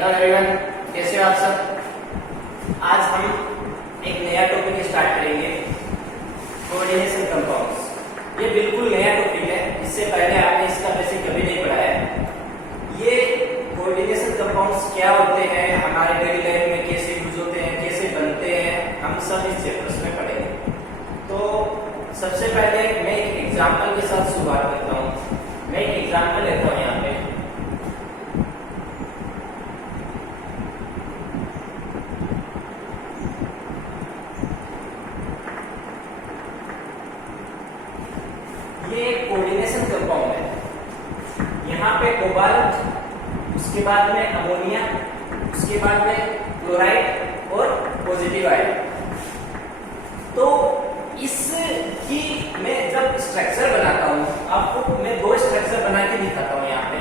Hello everyone, कैसे हो आप सब। आज हम एक नया टॉपिक स्टार्ट करेंगे, कोऑर्डिनेशन कंपाउंड्स। ये बिल्कुल नया टॉपिक है, इससे पहले आपने इसका बेसिक कभी नहीं पढ़ा है। ये कोऑर्डिनेशन कंपाउंड्स क्या होते हैं, हमारे डेली लाइफ में कैसे यूज होते हैं, कैसे बनते हैं, हम सब इस चैप्टर्स में पढ़ेंगे। तो सबसे पहले मैं एक एग्जाम्पल के साथ शुरुआत करता हूँ। मैं एक एग्जाम्पल लेता हूँ यहाँ पे। ये एक कोऑर्डिनेशन कंपाउंड है। यहाँ पे कोबाल्ट, उसके बाद में अमोनिया, उसके बाद में क्लोराइड और पॉजिटिव आयन। तो इसकी मैं जब स्ट्रक्चर बनाता हूँ, आपको मैं दो स्ट्रक्चर बना के दिखाता हूँ यहाँ पे।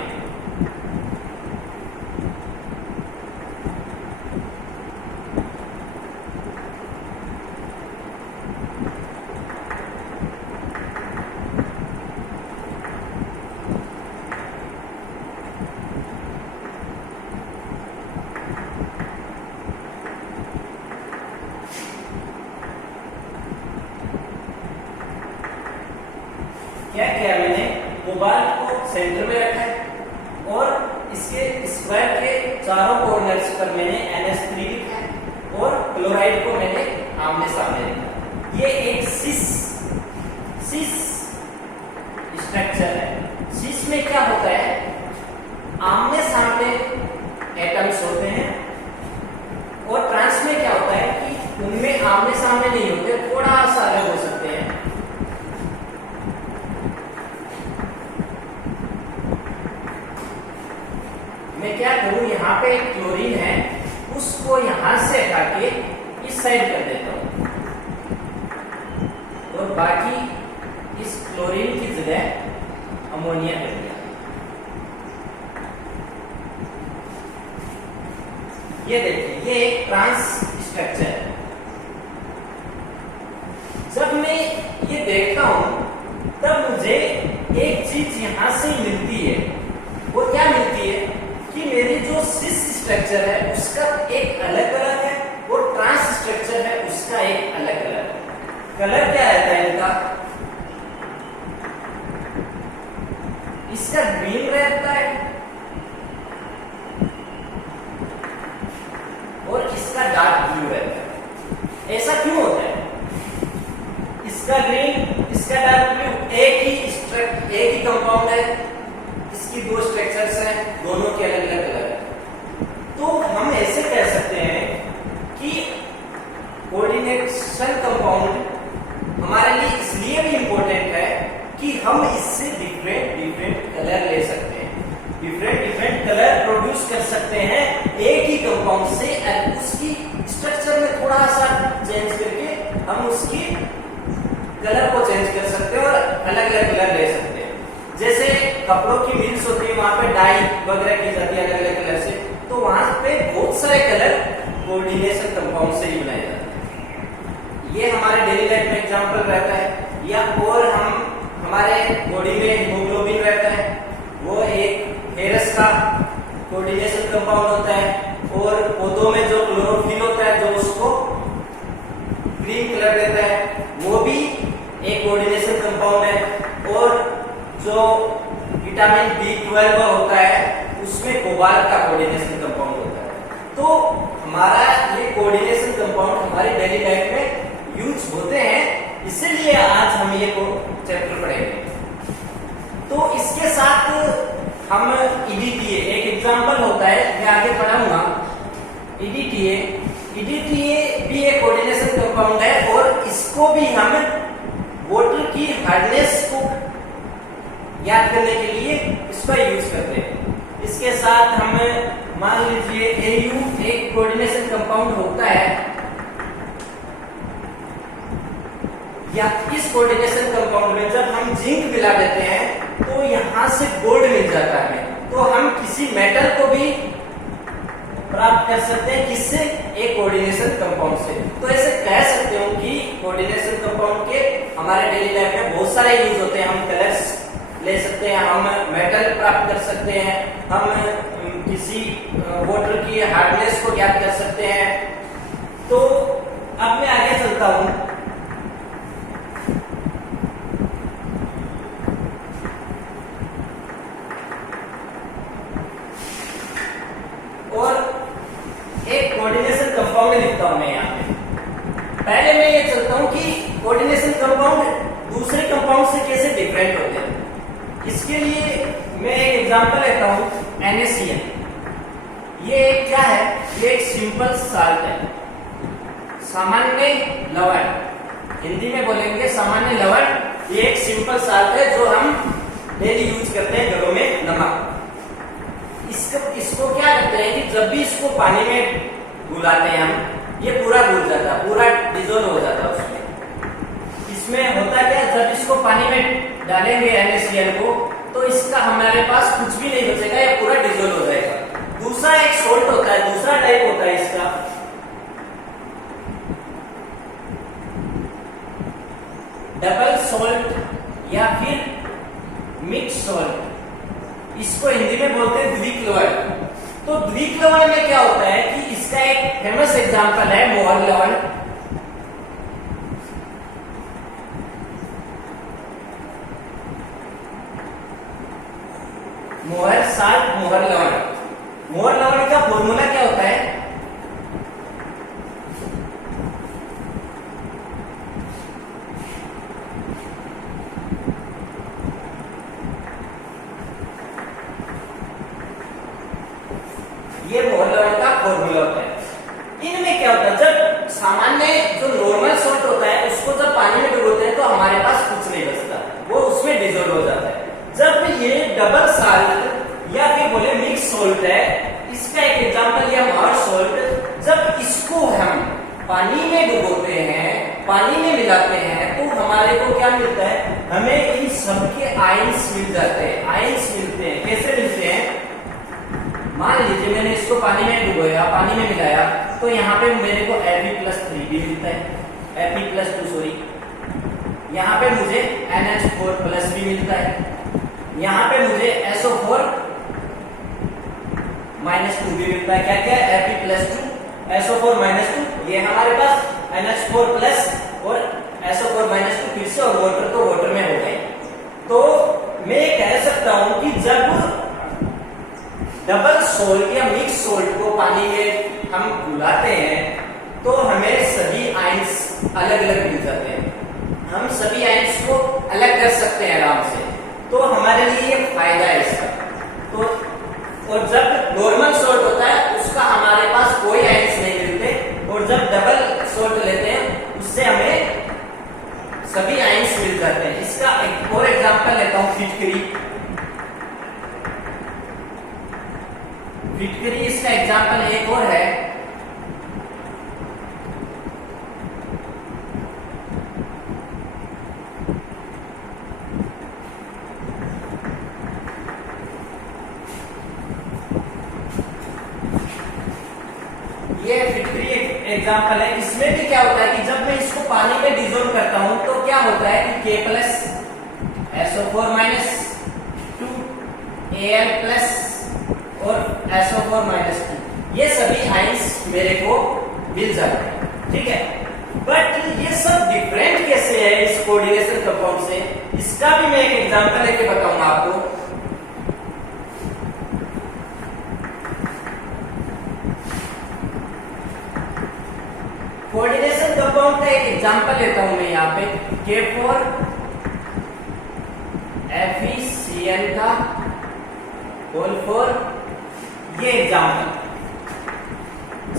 क्या किया मैंने, कोबाल्ट को सेंटर में रखा है और इसके स्क्वायर के चारों कॉर्नर्स पर मैंने NH3 लिखा है और क्लोराइड को मैंने आमने सामने लिखा। ये एक सिस स्ट्रक्चर है। सिस में क्या होता है, आमने सामने एटम्स होते हैं और ट्रांस में क्या होता है कि उनमें आमने सामने नहीं होते, थोड़ा सा अलग हो सकते हैं। मैं क्या करूं, यहाँ पे एक क्लोरीन है, उसको यहां से हटा के इस साइड कर देता हूं और बाकी इस क्लोरीन की जगह अमोनिया कर दिया। ये देखिए, ये एक ट्रांस स्ट्रक्चर है। जब मैं ये देखता हूं तब मुझे एक चीज यहां से मिलती है। वो क्या मिलती है कि मेरी जो सिस स्ट्रक्चर है उसका एक अलग कलर है और ट्रांस स्ट्रक्चर है उसका एक अलग कलर है। कलर क्या रहता है इनका, इसका ग्रीन रहता है और इसका डार्क ब्लू रहता है। ऐसा क्यों होता है, इसका ग्रीन इसका डार्क ब्लू, एक ही कंपाउंड है, इसकी दो स्ट्रक्चर्स हैं, दोनों के अलग अलग कलर है। तो हम ऐसे कह सकते हैं कि कोऑर्डिनेशन कंपाउंड हमारे लिए इसलिए भी इंपॉर्टेंट है कि हम इससे डिफरेंट कलर ले सकते हैं, डिफरेंट कलर प्रोड्यूस कर सकते हैं एक ही कंपाउंड से। उसकी स्ट्रक्चर में थोड़ा सा चेंज करके हम उसकी कलर को चेंज कर सकते हैं और अलग अलग कलर ले सकते हैं। जैसे कपड़ों की मिल्स होती है, वहां पे डाई वगैरह की जाती है अलग अलग कलर से, तो वहां पे बहुत सारे कलर कोऑर्डिनेशन कंपाउंड से ही बनाए जाते हैं। ये हमारे डेली लाइफ में एग्जांपल रहता है। या और हम हमारे बॉडी में हीमोग्लोबिन रहता है, वो एक फेरस का कोऑर्डिनेशन कंपाउंड होता है। और पौधों में जो क्लोरोफिल होता है, जो उसको ग्रीन कलर देता है, वो भी एक कोऑर्डिनेशन कंपाउंड है। और जो विटामिन B12 होता है, उसमें कोबाल्ट का कोऑर्डिनेशन कंपाउंड होता है। तो हमारा ये कोऑर्डिनेशन कंपाउंड हमारी डेली लाइफ में यूज होते हैं, इसीलिए आज हम ये चैप्टर पढ़ेंगे। तो इसके साथ हम EDTA, एक एग्जांपल होता है, मैं आगे पढ़ाऊंगा। EDTA भी एक कोऑर्डिनेशन कंपाउंड है और इसको भी हम वाटर की हार्डनेस को याद करने के लिए इसका यूज करते हैं। इसके साथ हम मान लीजिए AU एक कोऑर्डिनेशन कंपाउंड होता है, या इस कोऑर्डिनेशन कंपाउंड में जब हम जिंक मिला देते हैं तो यहां से गोल्ड मिल जाता है। तो हम किसी मेटल को भी प्राप्त कर सकते हैं, किससे, एक कोऑर्डिनेशन कंपाउंड से। तो ऐसे कह सकते हो कि कोऑर्डिनेशन कंपाउंड के हमारे डेली लाइफ में बहुत सारे यूज होते हैं। हम कलर्स ले सकते हैं, हम मेटल प्राप्त कर सकते हैं, हम किसी वाटर की हार्डनेस को ज्ञात कर सकते हैं। तो अब मैं आगे चलता हूं। और एक कोऑर्डिनेशन कंपाउंड लिखता हूं मैं यहां पे। पहले मैं ये चलता हूं कि कोऑर्डिनेशन कंपाउंड दूसरे कंपाउंड से कैसे डिफरेंट होते हैं। इसके लिए मैं एक एग्जांपल लेता हूं, NaCl। ये क्या है? ये एक सिंपल साल्ट है, सामान्य लवण। हिंदी में बोलेंगे सामान्य लवण। ये एक सिंपल साल्ट है जो हम डेली यूज करते हैं घरों में, नमक। इसको क्या करते हैं कि जब भी इसको पानी में घुलाते हैं हम, ये पूरा घुल जाता है, पूरा डिजोल्व हो जाता है उसमें। इसमें होता क्या, जब इसको पानी में डालेंगे NaCl को, तो इसका हमारे पास कुछ भी नहीं बचेगा, ये पूरा डिजोल्व हो जाएगा। दूसरा एक सोल्ट होता है, दूसरा टाइप होता है इसका, डबल सोल्ट या फिर मिक्स सोल्ट। इसको हिंदी में बोलते हैं द्विक लवण। तो द्विक लवण में क्या होता है कि इसका एक फेमस एग्जांपल है मोहर लवण। मोहर साल्ट, मोहर लवण। मोहर लवण का फॉर्मूला क्या होता है? ये मोहर लवण का फॉर्मूला होता है। इनमें क्या होता है, जब सामान्य जो नॉर्मल सोल्ट होता है उसको जब पानी में डुबोते हैं तो हमारे पास कुछ नहीं बचता, वो उसमें डिजोल्व हो जाता है। जब ये डबल साल्ट या फिर बोले मिक्स सोल्ट है, इसका एक एग्जांपल या मोहर सोल्ट, जब इसको हम पानी में डुबोते हैं, पानी में मिलाते हैं, तो हमारे को क्या मिलता है? हमें इन सबके आयंस मिल जाते हैं। आयंस मिलते हैं, कैसे मिलते हैं? मान लीजिए मैंने इसको पानी में डुबोया, पानी में मिलाया, तो यहाँ पे मेरे को Fe+3 भी मिलता है, Fe+2 सॉरी। यहाँ पे मुझे NH4+ भी मिलता है, यहाँ पे मुझे SO4- 2 भी मिलता है। क्या क्या? Fe+2, SO4-2, ये हमारे पास NH4+ और SO4-2 फिर से, और वाटर तो वाटर में हो गए। तो मैं कह सकता हूं कि जब डबल सोल्ट या मिक्स सोल्ट को पानी में हम घुलाते हैं तो हमें सभी आयंस अलग अलग मिल जाते हैं। हम सभी आयंस को अलग कर सकते हैं आराम से, तो हमारे लिए ये फायदा है इसका। तो और जब नॉर्मल सोल्ट होता है उसका हमारे पास कोई आयंस नहीं मिलते, और जब डबल सोल्ट लेते हैं उससे हमें सभी आयंस मिल जाते हैं। इसका एक और एग्जांपल लेता हूं, फिटकरी। फिटकरी इसका एग्जांपल एक और है। ये फिटकरी एग्जांपल है। इसमें भी क्या होता है कि जब मैं इसको पानी में डिसॉल्व करता हूं तो क्या होता है कि K+SO4-2 Al+ और SO4-2, ये सभी आयंस मेरे को मिल जाते हैं। ठीक है, बट ये सब डिफरेंट कैसे है इस कोऑर्डिनेशन कंपाउंड से, इसका भी मैं एक एग्जांपल लेके बताऊंगा आपको। कोऑर्डिनेशन कंपाउंड का एक एग्जांपल लेता हूं मैं यहाँ पे, K4FeCl का होल 4। ये एग्जांपल,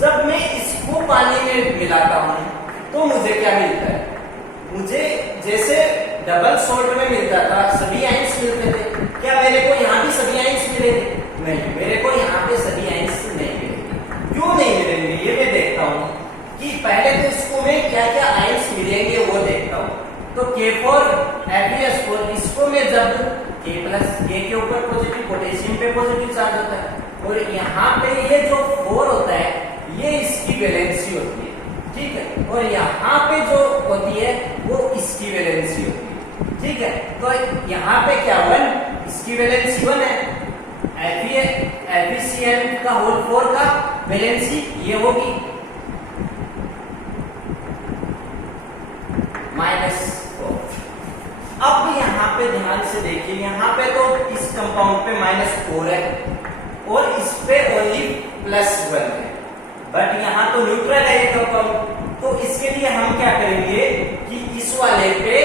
जब मैं इसको पानी में मिलाता हूं तो मुझे क्या मिलता है? मुझे जैसे डबल सोल्ट में मिलता था सभी आयंस मिलते थे, क्या मेरे को यहाँ भी सभी आयंस मिलेंगे? नहीं, मेरे को यहाँ पे सभी आयंस नहीं मिलेंगे। क्यों नहीं मिलेंगे ये मैं देखता हूँ कि पहले तो इसको मैं क्या क्या आयंस मिलेंगे वो देखता हूँ। तो K4FeS4, इसको मैं जब K के ऊपर पॉजिटिव, पोटेशियम पे पॉजिटिव चार्ज होता है, और यहाँ पे ये जो 4 होता है ये इसकी वैलेंसी होती है। ठीक है, और यहाँ पे जो होती है वो इसकी वैलेंसी होती है। ठीक है, तो यहाँ पे क्या 1, इसकी वैलेंसी 1 है। FeCl का होल 4 का वैलेंसी ये होगी -4। अब यहाँ पे ध्यान से देखिए, यहाँ पे तो इस कंपाउंड पे -4 है और इस पे ओनली +1 है, बट यहाँ तो न्यूट्रल है ये कंपाउंड। तो इसके लिए हम क्या करेंगे कि इस वाले पे,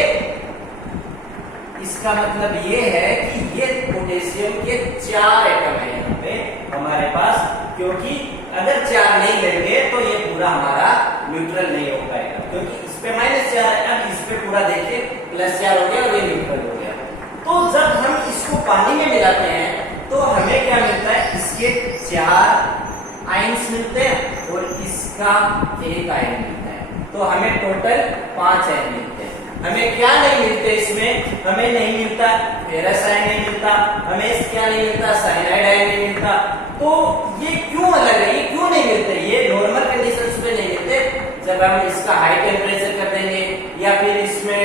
इसका मतलब ये है कि ये पोटेशियम के 4 एटम है यहाँ पे हमारे पास, क्योंकि अगर 4 नहीं लेंगे तो ये पूरा हमारा न्यूट्रल नहीं हो पाएगा, क्योंकि इस पे -4 है। अब इस पे पूरा देखिए +4 हो गया और ये न्यूट्रल हो गया। तो जब हम इसको पानी में मिलाते हैं तो हमें क्या मिलता है, इसके 4 आयंस मिलते हैं और इसका 1 आयन मिलता है, तो हमें टोटल 5 आयन मिलते हैं। हमें क्या नहीं मिलते इसमें, हमें नहीं मिलता फेरस आयन नहीं मिलता, हमें क्या नहीं मिलता, साइनाइड आयन नहीं मिलता। तो ये क्यों अलग है, ये क्यों नहीं मिलते, ये नॉर्मल कंडीशंस पे नहीं मिलते। जब हम इसका हाई टेम्परेचर कर देंगे या फिर इसमें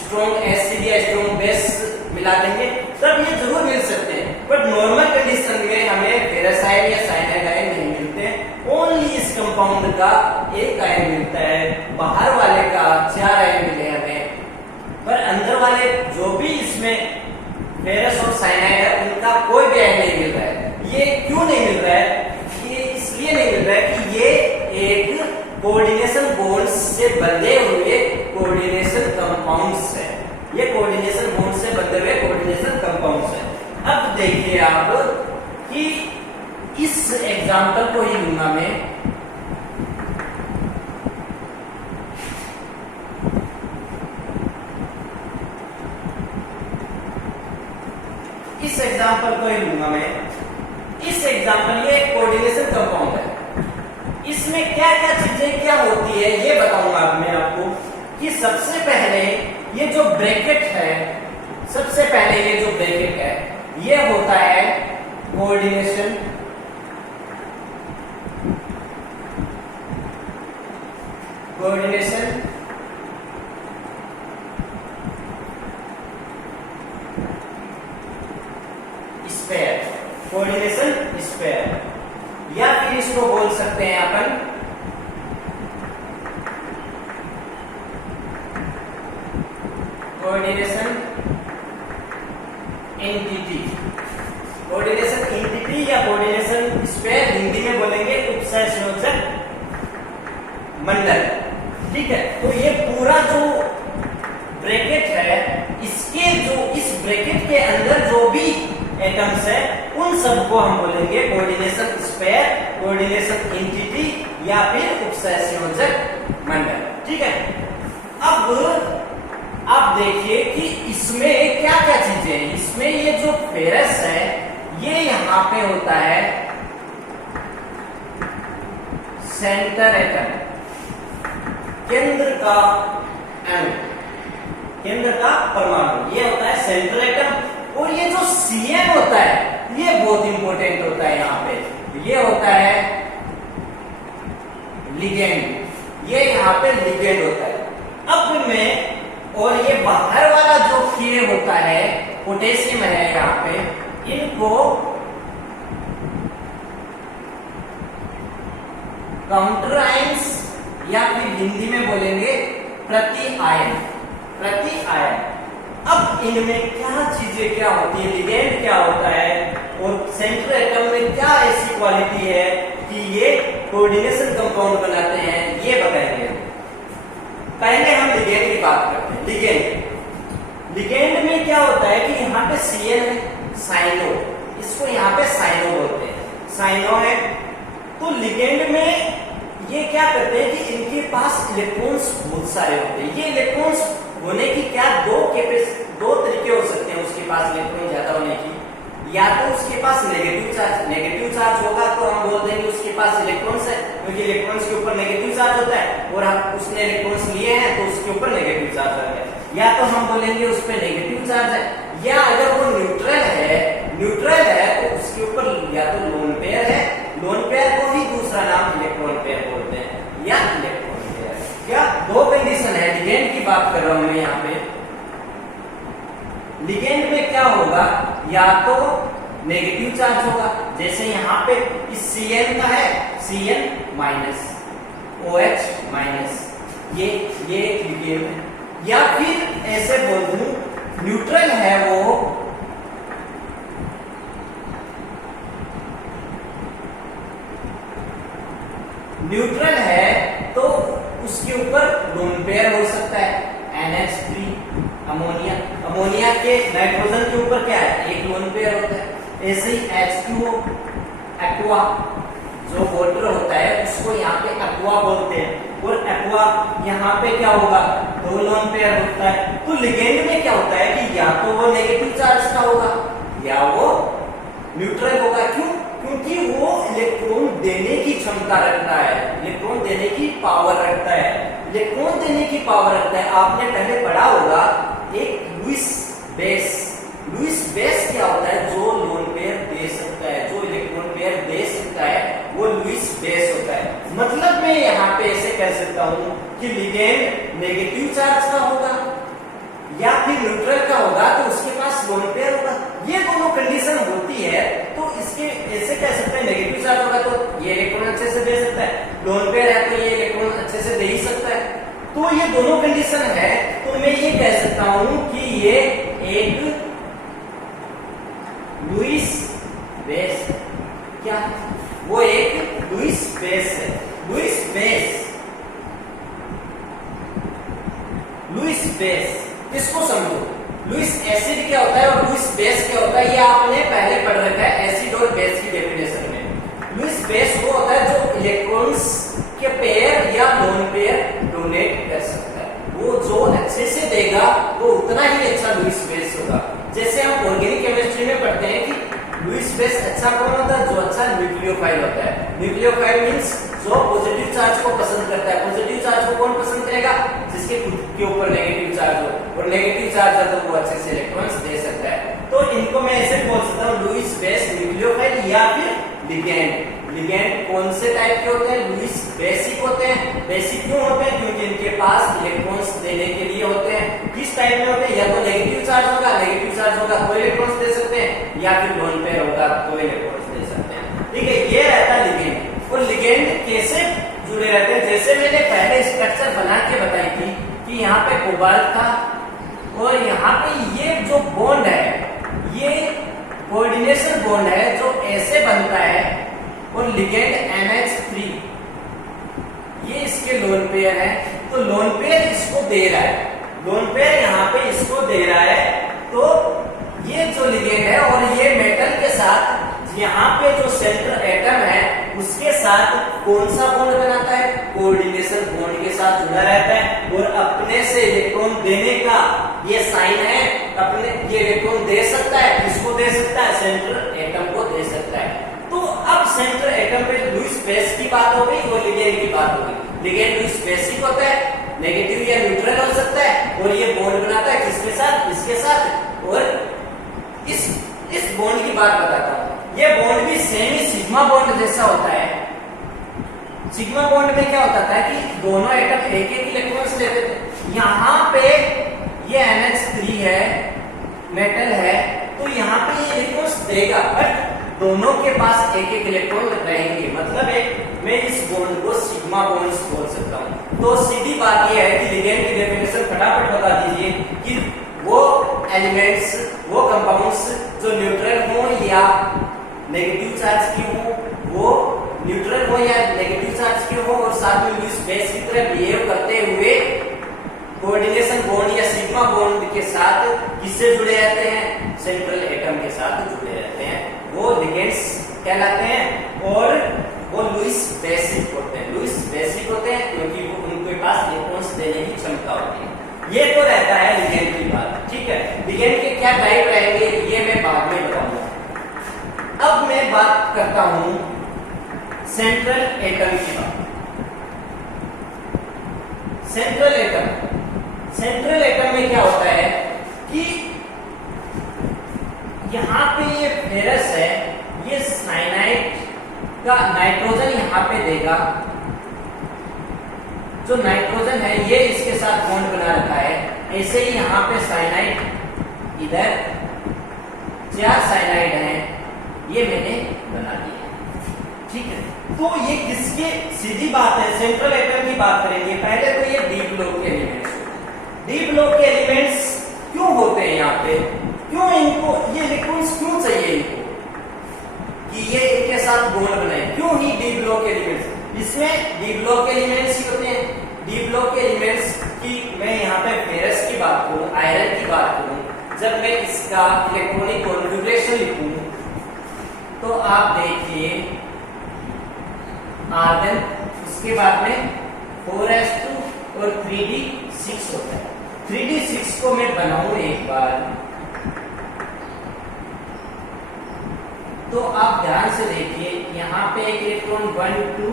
स्ट्रॉन्ग एसिड या स्ट्रॉन्ग बेस मिला देंगे तब ये जरूर मिल सकते हैं, बट नॉर्मल कंडीशन में हमें फेरस आयन या साइनाइड आयन नहीं मिलते। ओनली इस कंपाउंड का 1 आयन मिलता है, बाहर वाले का 4 आयन मिले हमें, पर अंदर वाले जो भी इसमें फेरस और साइनाइड है उनका कोई भी आयन नहीं मिल रहा है। ये क्यों नहीं मिल रहा है, ये इसलिए नहीं मिल रहा है कि ये एक कोऑर्डिनेशन बॉन्ड्स से बंधे हुए कोऑर्डिनेशन कंपाउंड्स है, ये कोऑर्डिनेशन बॉन्ड से बंधे हुए कोऑर्डिनेशन कंपाउंड्स है। अब देखिए आप कि इस एग्जांपल को ही लूंगा मैं, इस एग्जांपल को ही लूंगा मैं। इस एग्जांपल ये कोऑर्डिनेशन कंपाउंड है, इसमें क्या क्या चीजें क्या होती है ये बताऊंगा मैं आपको। कि सबसे पहले ये जो ब्रैकेट है, सबसे पहले ये जो ब्रैकेट है ये होता है कोऑर्डिनेशन स्पेयर, कोऑर्डिनेशन स्पेयर, या फिर इसको बोल सकते हैं अपन कोऑर्डिनेशन एंटिटी। कोऑर्डिनेशन एंटिटी या कोऑर्डिनेशन स्पेयर हिंदी में बोलेंगे उपसय संयोजक मंडल। ठीक है, तो ये पूरा जो ब्रैकेट है, इसके जो इस ब्रैकेट के अंदर जो भी एटम्स है उन सबको हम बोलेंगे कोऑर्डिनेशन स्पेयर, कोऑर्डिनेशन एंटिटी या फिर उपसय संयोजक मंडल। ठीक है, अब आप देखिए कि इसमें क्या क्या चीजें हैं। इसमें ये जो फेरस है ये यहां पे होता है सेंटर एटम, केंद्र का अणु, केंद्र का परमाणु, ये होता है सेंट्रल एटम। और ये जो CN होता है ये बहुत इंपॉर्टेंट होता है यहाँ पे, ये होता है लिगेंड, ये यहाँ पे लिगेंड होता है। अब मैं, और ये बाहर वाला जो K होता है पोटेशियम है यहाँ पे, इनको काउंटर आयंस या फिर हिंदी में बोलेंगे प्रति आयन, प्रति आयन। अब इनमें क्या चीजें क्या होती है, लिगेंड क्या होता है और सेंट्रल एटम में क्या ऐसी क्वालिटी है कि ये कोऑर्डिनेशन कंपाउंड बनाते हैं, ये बताएंगे। पहले हम लिगेंड की बात करते हैं। लिगेंड में क्या होता है कि यहाँ पे Cn है, साइनो, इसको यहाँ पे साइनो बोलते हैं, साइनो है। तो लिगेंड में ये क्या करते हैं कि इनके पास इलेक्ट्रॉन्स बहुत सारे होते हैं। ये इलेक्ट्रॉन्स होने की क्या दो तरीके हो सकते हैं उसके पास इलेक्ट्रॉन ज्यादा होने की। या तो उसके पास नेगेटिव चार्ज होगा तो हम बोल देंगे उसके पास इलेक्ट्रॉन्स है, क्योंकि इलेक्ट्रॉन्स के ऊपर नेगेटिव चार्ज होता है और हम उसने इलेक्ट्रॉन्स लिए हैं तो उसके ऊपर नेगेटिव चार्ज आ गया। या तो हम बोलेंगे उस पर नेगेटिव चार्ज है, या अगर वो न्यूट्रल है तो उसके ऊपर या तो लोन पेयर है, लोन पेयर को ही दूसरा नाम इलेक्ट्रॉन पेयर बोलते हैं, या इलेक्ट्रॉन पेयर। क्या दो कंडीशन है, लिगेंड की बात कर रहा हूं मैं यहाँ पे। लिगेंड में क्या होगा, या तो नेगेटिव चार्ज होगा। जैसे यहाँ पे इस Cn का है Cn माइनस OH माइनस, ये लिगेंड है। या फिर ऐसे बोल दूं न्यूट्रल है वो न्यूट्रल है तो उसके ऊपर लोन पेयर हो सकता है NH3 अमोनिया। अमोनिया के नाइट्रोजन के ऊपर क्या है, एक लोन पेयर होता है। ऐसे ही H2O एक्वा, जो वाटर होता है उसको यहाँ पे एक्वा बोलते हैं, और एक्वा यहाँ पे क्या होगा, दो लोन पेयर होता है। तो लिगेंड में क्या होता है कि या तो वो नेगेटिव चार्ज का होगा या वो न्यूट्रल होगा। क्यों? क्योंकि वो इलेक्ट्रॉन देने की क्षमता रखता है, इलेक्ट्रॉन देने की पावर रखता है। इलेक्ट्रॉन देने की पावर रखता है, आपने पहले पढ़ा होगा एक लुईस बेस। लुईस बेस क्या होता है, जो लोन पेयर दे सकता है, जो इलेक्ट्रॉन पेयर दे सकता है, वो लुईस बेस होता है। मतलब मैं यहाँ पे ऐसे कह सकता हूं कि लिगेंड नेगेटिव चार्ज का होगा या फिर न्यूट्रल का होगा तो उसके पास लोन पेयर होगा। ये दोनों कंडीशन होती है तो इसके ऐसे कह सकते हैं नेगेटिव चार्ज होगा तो ये इलेक्ट्रॉन अच्छे से दे सकता है, लोन पेयर है तो ये इलेक्ट्रॉन अच्छे से दे ही सकता है। तो ये दोनों कंडीशन है तो मैं ये कह सकता हूं कि ये एक लुईस बेस, क्या वो एक लुईस बेस है। लुईस बेस, लुईस बेस इसको समझो। लुईस एसिड क्या होता है और लुईस बेस क्या होता है, ये आपने पहले पढ़ रखा है एसिड और बेस की डेफिनेशन में। लुईस बेस वो होता है जो इलेक्ट्रॉन्स के पेयर या लोन पेयर डोनेट कर सकता है। वो जो अच्छे से देगा वो उतना ही अच्छा लुईस बेस होगा। जैसे हम ऑर्गेनिक केमिस्ट्री में पढ़ते हैं कि लुईस बेस अच्छा कौन होता है, जो अच्छा न्यूक्लियोफाइल होता है। न्यूक्लियोफाइल मींस जो पॉजिटिव चार्ज को पसंद करता है। पॉजिटिव चार्ज को कौन पसंद करेगा, जिसके खुद के ऊपर नेगेटिव चार्ज हो, और नेगेटिव चार्ज है तो वो अच्छे से इलेक्ट्रॉन्स दे सकता है। तो इनको मैं ऐसे बोल सकता हूँ लुईस बेस न्यूक्लियोफाइल या फिर लिगेंड। लिगेंड कौन से टाइप के होते हैं, लुईस बेसिक होते हैं। बेसिक क्यों होते हैं, क्योंकि इनके पास इलेक्ट्रॉन्स देने के लिए होते हैं। किस टाइप में होते हैं, या तो नेगेटिव चार्ज होगा, नेगेटिव चार्ज होगा तो इलेक्ट्रॉन्स दे सकते हैं, या फिर लोन पेयर होगा तो इलेक्ट्रॉन्स दे सकते हैं। ठीक है, ये रहता है लिगेंड। और लिगेंड कैसे जुड़े रहते हैं, जैसे मैंने पहले स्ट्रक्चर बना के बताई थी कि यहाँ पे कोबाल्ट था और यहाँ पे ये जो बॉन्ड है ये कोऑर्डिनेशन बॉन्ड है जो ऐसे बनता है, और लिगेंड NH3 ये इसके लोन पेयर है। तो लोन पेयर इसको दे रहा है, लोन पेयर यहाँ पे इसको दे रहा है। तो ये जो लिगेंड है और ये मेटल के साथ यहाँ पे जो सेंट्रल एटम है उसके साथ कौन सा बॉन्ड बनाता है, कोऑर्डिनेशन बॉन्ड के साथ जुड़ा रहता है। और अपने से इलेक्ट्रॉन देने का ये साइन है, अपने ये इलेक्ट्रॉन दे सकता है, किसको दे सकता है, सेंट्रल एटम को दे सकता है। तो अब सेंट्रल एटम पे लुईस बेस की बात हो गई और लिगेंड की बात हो गई। लिगेंड लुईस बेसिक होता है, नेगेटिव या न्यूट्रल हो सकता है, और ये बॉन्ड बनाता है किसके साथ, इसके साथ। और इस बॉन्ड की बात बताता हूं, ये बॉन्ड भी सेम ही सिग्मा बॉन्ड जैसा होता है। सिग्मा बॉन्ड में क्या होता था कि दोनों एटम एक एक इलेक्ट्रॉन्स लेते थे। यहाँ पे ये NH3 है, मेटल है, तो यहाँ पे ये इलेक्ट्रॉन्स देगा, बट दोनों के पास एक एक इलेक्ट्रॉन रहेंगे। मतलब एक मैं इस बॉन्ड को सिग्मा बॉन्ड्स बोल सकता हूँ। तो सीधी बात ये है कि लिगेंड की डेफिनेशन फटाफट बता दीजिए कि वो एलिमेंट्स, वो कंपाउंड्स जो न्यूट्रल हो या नेगेटिव चार्ज की हो, वो न्यूट्रल हो या नेगेटिव चार्ज की हो, और साथ में लुईस बेस की तरह बिहेव करते हुए कोऑर्डिनेशन बॉन्ड या सिग्मा बॉन्ड के साथ किससे जुड़े रहते हैं, सेंट्रल एटम के साथ जुड़े रहते हैं, वो लिगेंड्स कहलाते हैं। और वो लुईस बेसिक होते हैं। लुईस बेसिक होते हैं क्योंकि वो उनके पास इलेक्ट्रॉन्स देने की क्षमता होती है। ये तो रहता है लिगेंड की बात। ठीक है, लिगेंड के क्या टाइप रहेंगे ये मैं बाद में बताऊंगा। अब मैं बात करता हूं सेंट्रल एटम की बात। सेंट्रल एटम, सेंट्रल एटम में क्या होता है कि यहां पे ये फेरस है, ये साइनाइड का नाइट्रोजन यहां पे देगा। जो नाइट्रोजन है ये इसके साथ बॉन्ड बना रखा है। ऐसे ही यहां पे साइनाइड, इधर 4 साइनाइड हैं ये मैंने बना दिया, ठीक है। तो ये किसके, सीधी बात है, सेंट्रल एटम की बात करेंगे। पहले तो ये डी ब्लॉक के एलिमेंट्स, डी ब्लॉक के एलिमेंट्स क्यों होते हैं यहाँ पे, क्यों इनको ये इलेक्ट्रॉन्स क्यों चाहिए इनको कि ये इनके साथ बॉन्ड बनाए, क्यों ही डी ब्लॉक एलिमेंट्स। इसमें डी ब्लॉक एलिमेंट्स ही होते हैं। डी ब्लॉक एलिमेंट्स की मैं यहाँ पे फेरस की बात करूं, आयरन की बात करूं, जब मैं इसका इलेक्ट्रॉनिक कॉन्फ़िगरेशन लिखूं तो आप देखिए आर्गन, उसके बाद में 4s2 और 3d6 होता है। 3d6 को मैं बनाऊं एक बार, तो आप ध्यान से देखिए यहाँ पे एक इलेक्ट्रॉन 1 2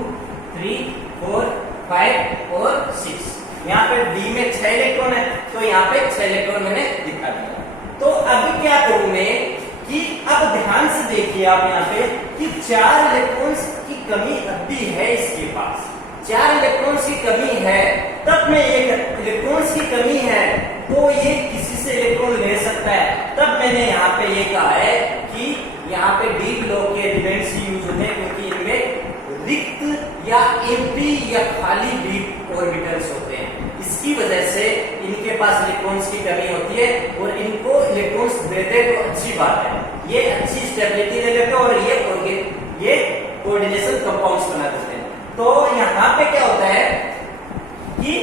3 4 5 और 6, यहाँ पे डी में 6 इलेक्ट्रॉन है, तो यहाँ पे 6 इलेक्ट्रॉन मैंने दिखा दिया। तो अब क्या करूं मैं कि अब ध्यान से देखिए आप यहाँ पे कि 4 इलेक्ट्रॉन्स की कमी अब भी है इसके पास, 4 इलेक्ट्रॉन्स की कमी है, तब मैं एक इलेक्ट्रॉन्स की कमी है तो ये किसी से इलेक्ट्रॉन ले सकता है। तब मैंने यहाँ पे ये कहा है कि यहाँ पे डी ब्लॉक के एलिमेंट्स यूज होते हैं क्योंकि इनमें रिक्त या एम्प्टी या खाली डी ऑर्बिटल्स होते हैं। इसकी वजह से इनके पास इलेक्ट्रॉन्स की कमी होती है और इनको इलेक्ट्रॉन्स देते तो अच्छी बात है, ये अच्छी स्टेबिलिटी दे देते हैं और ये कोऑर्डिनेशन कंपाउंड्स बना देते हैं। तो यहाँ पे क्या होता है कि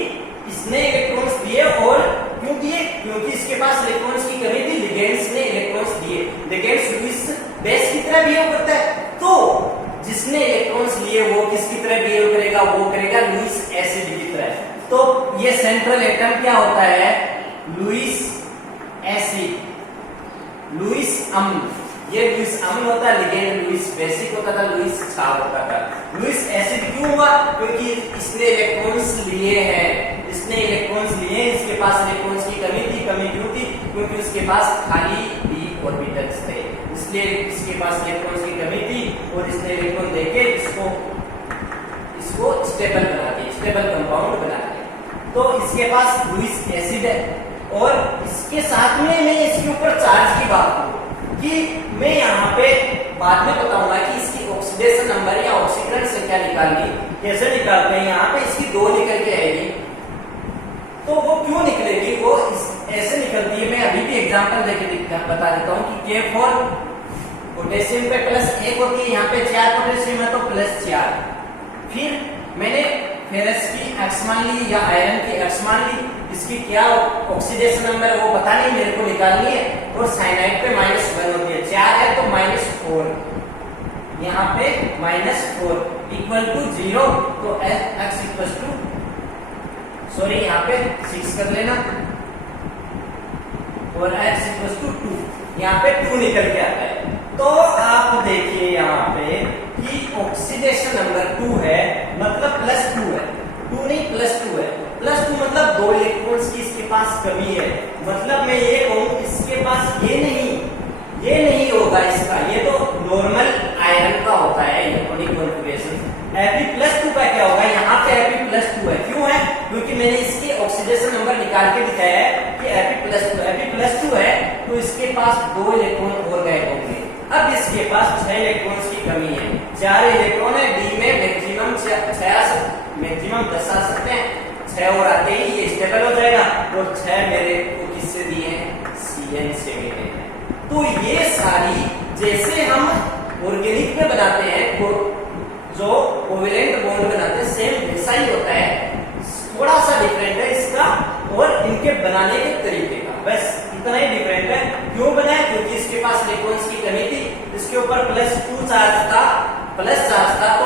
इसने इलेक्ट्रॉन्स दिए और क्योंकि इसके पास इलेक्ट्रॉन्स की कमी थी, लिगेंड्स ने इलेक्ट्रॉन्स दिए। लिगेंड्स लुईस बेस की तरह बिहेव करता है, तो जिसने इलेक्ट्रॉन्स लिए वो किसकी तरह बिहेव करेगा, वो करेगा लुईस एसिड की तरह। तो ये सेंट्रल एटम क्या होता है, लुईस एसिड, लुईस अम्ल, ये लुईस अम्ल होता है, लिगेंड लुईस बेसिक होता था, लुईस क्षार होता था। लुईस एसिड क्यों हुआ, क्योंकि इसने इलेक्ट्रॉन्स लिए हैं, इसने इलेक्ट्रॉन्स लिए, इसके पास इलेक्ट्रॉन्स की कमी थी। कमी क्यों थी, क्योंकि उसके पास खाली डी ऑर्बिटल्स थे, इसलिए इसके पास इलेक्ट्रॉन्स की कमी थी और इसने इलेक्ट्रॉन देके इसको स्टेबल बना दिया, स्टेबल कंपाउंड बना दिया। तो इसके पास लुईस एसिड है और इसके साथ में मैं इसके ऊपर चार्ज की बात करूं कि मैं यहाँ पे बाद में बताऊंगा कि इसकी ऑक्सीडेशन नंबर या ऑक्सीकरण संख्या निकालनी कैसे निकालते हैं। यहाँ पे इसकी 2 निकल के आएगी, तो वो क्यों निकलेगी, वो ऐसे निकलती है। मैं अभी भी एग्जांपल देके बता देता हूँ कि K4 पोटेशियम पे +1 होती है, यहाँ पे 4 पोटेशियम है तो +4। फिर मैंने फेरस की X मान ली या आयरन की X मान ली, इसकी क्या ऑक्सीडेशन नंबर है वो पता नहीं, मेरे को निकालनी है। और साइनाइड पे -1 होती है, 4 है तो -4, यहाँ पे -4 इक्वल टू 0, तो X इक्वल टू सॉरी यहाँ पे 6 कर लेना और x इक्वल टू 2, यहाँ पे 2 निकल के आता है। तो आप देखिए यहाँ पे कि ऑक्सीडेशन नंबर 2 है, मतलब +2 है, 2 नहीं +2 है। +2 मतलब 2 इलेक्ट्रॉन्स की इसके पास कमी है। मतलब मैं ये कहूँ इसके पास ये नहीं होगा इसका, ये तो नॉर्मल आयरन का होता है इलेक्ट्रॉनिक कॉन्फ़िगरेशन। Fe+2 का क्या होगा, यहाँ पे Fe+2 है, क्यों है, क्योंकि मैंने इसके ऑक्सीडेशन नंबर निकाल के दिखाया है कि Fe+2 है तो इसके पास 2 इलेक्ट्रॉन और गए होंगे। अब इसके पास 6 इलेक्ट्रॉन्स की कमी है, 4 इलेक्ट्रॉन है, डी में मैक्सिमम 10 आ सकते हैं, 6 और आते ही ये स्टेबल हो जाएगा और 6 मेरे को किससे दिए हैं, Cn से मिले हैं। तो ये सारी जैसे हम ऑर्गेनिक में बनाते हैं जो कोवेलेंट बॉन्ड बनाते हैं, सेम वैसा ही होता है, थोड़ा सा डिफरेंट है इसका और इनके बनाने के तरीके का, बस इतना ही डिफरेंट है। क्यों बना है, क्योंकि इसके पास इलेक्ट्रॉन्स की कमी थी, इसके ऊपर +2 चार्ज था, तो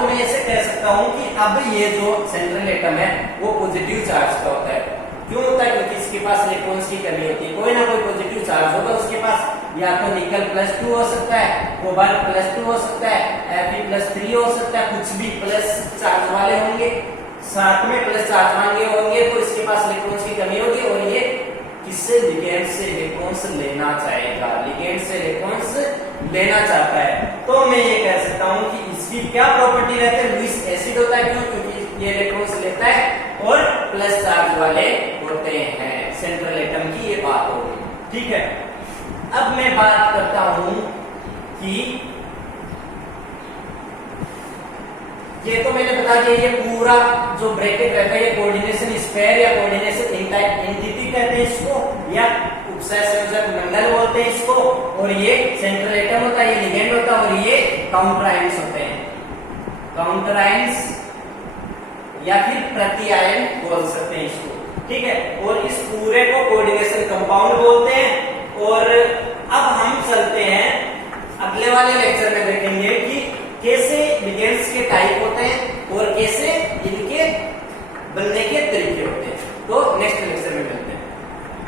मैं ऐसे कह सकता हूं कि अब ये जो सेंट्रल एटम है वो पॉजिटिव चार्ज का होता है। क्यों होता है, क्योंकि इसके पास इलेक्ट्रॉन्स की कमी होती है, कोई ना कोई पॉजिटिव चार्ज होगा उसके पास, या तो निकल +2 हो सकता है, कोबाल्ट +2 हो सकता है, Fe+3 हो सकता है, कुछ भी प्लस चार्ज वाले होंगे, साथ में प्लस चार्ज वाले होंगे, तो इसके पास इलेक्ट्रॉन्स की कमी होगी और ये किससे, लिगेंड से इलेक्ट्रॉन्स लेना चाहेगा, लिगेंड से इलेक्ट्रॉन्स लेना चाहता है। तो मैं ये कह सकता हूँ कि इसकी क्या प्रॉपर्टी रहती है, लुईस एसिड होता है, क्यों, क्योंकि ये इलेक्ट्रॉन्स लेता है और प्लस चार्ज वाले होते हैं। सेंट्रल एटम की ये बात होगी, ठीक है। अब मैं बात करता हूं कि ये तो मैंने बता दिया, ये पूरा जो ब्रैकेट रहता है ये कोऑर्डिनेशन स्फीयर या कोऑर्डिनेशन एंटिटी कहते हैं इसको, या उपसय संयोजक मंडल बोलते हैं इसको, और ये सेंट्रल एटम होता है, ये लिगेंड होता है, और ये काउंटर आयन्स होते हैं, काउंटर आयन्स या फिर प्रति आयन बोल सकते हैं इसको, ठीक है। और इस पूरे को कोऑर्डिनेशन कंपाउंड बोलते हैं। और अब हम चलते हैं अगले वाले लेक्चर में, देखेंगे कि कैसे लिगेंड्स के टाइप होते हैं और कैसे इनके बनने के